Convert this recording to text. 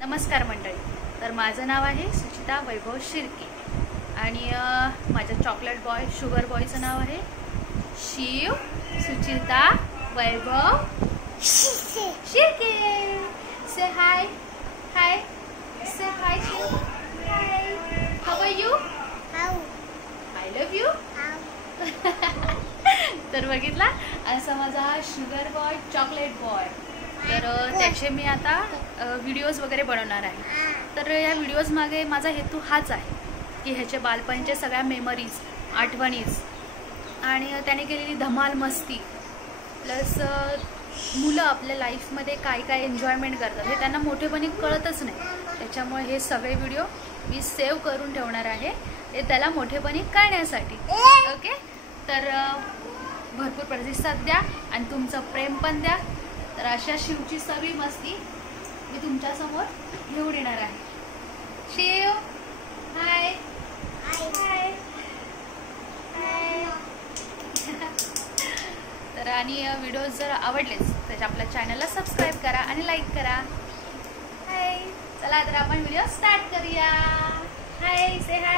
नमस्कार मंडळी. तर माझं नाव आहे सुचिता वैभव शिर्के आणि माझ्या चॉकलेट बॉय शुगर बॉयचं नाव आहे Shiv Suchita Vaibhav Shirke. Say hi hi say hi Shiv. Hi, how are you? I love you. तर बघितला असा माझा शुगर बॉय चॉकलेट बॉय. तर त्याचे मी आता व्हिडिओज वगैरे बनवणार आहे. तर या व्हिडिओज मागे माझा हेतू हाच आहे की ह्याचे बालपणीचे सगळ्या मेमरीज आठवणीज आणि त्याने केलेली धमाल मस्ती प्लस मुलं आपल्या लाईफमध्ये काय काय एन्जॉयमेंट करतात हे त्यांना मोठेपणी कळतच नाही. त्याच्यामुळे हे सगळे व्हिडिओ मी सेव्ह करून ठेवणार आहे ते त्याला मोठेपणी कळण्यासाठी. ओके. तर भरपूर प्रतिसाद द्या आणि तुमचं प्रेम पण द्या. तर अशा शिवची सगळी मस्ती मी तुमच्या समोर घेऊन येणार आहे. शिव हाय हाय हाय. तर आणि व्हिडिओज जर आवडलेच तर आपल्या चॅनलला सबस्क्राईब करा आणि लाईक करा. हाय. चला तर आपण व्हिडिओ स्टार्ट करूया. हाय से हाय.